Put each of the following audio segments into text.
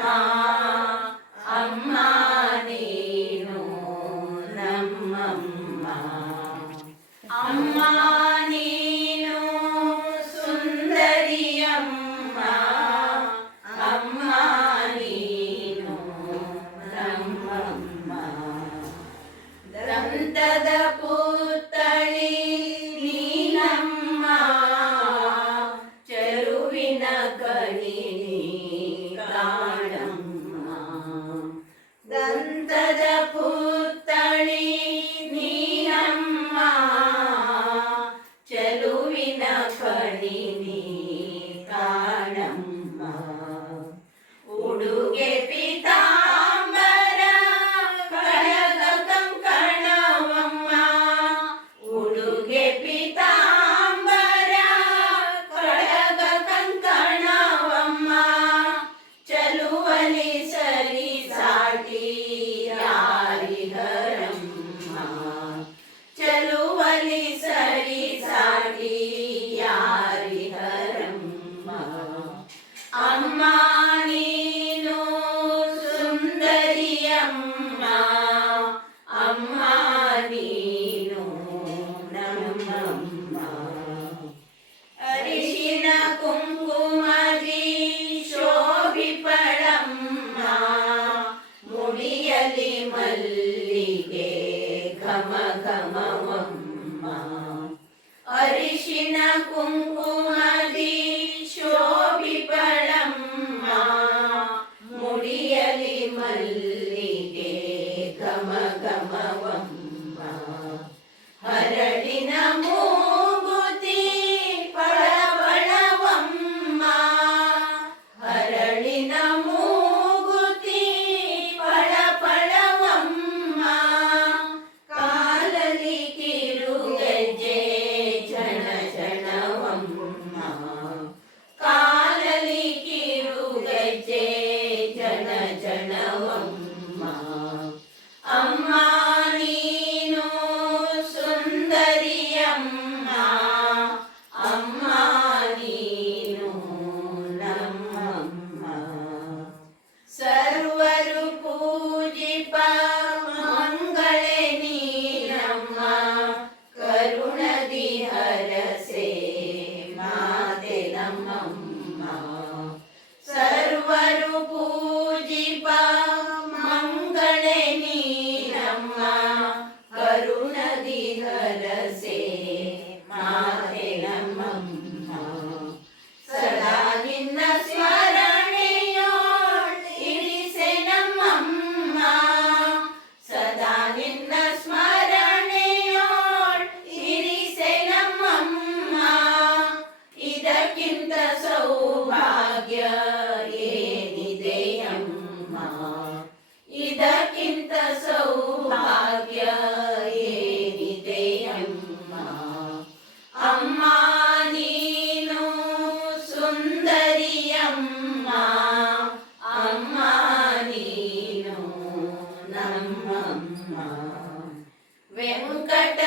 అమ్మా అమ్మా నేను నమ్మమ్మ. అమ్మా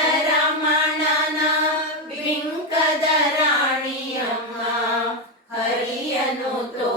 ವೆಂಕಟರಮಣನ ವಿಂಕದ ರಾಣಿಯಮ್ಮ ಹರಿಯನು ತೋ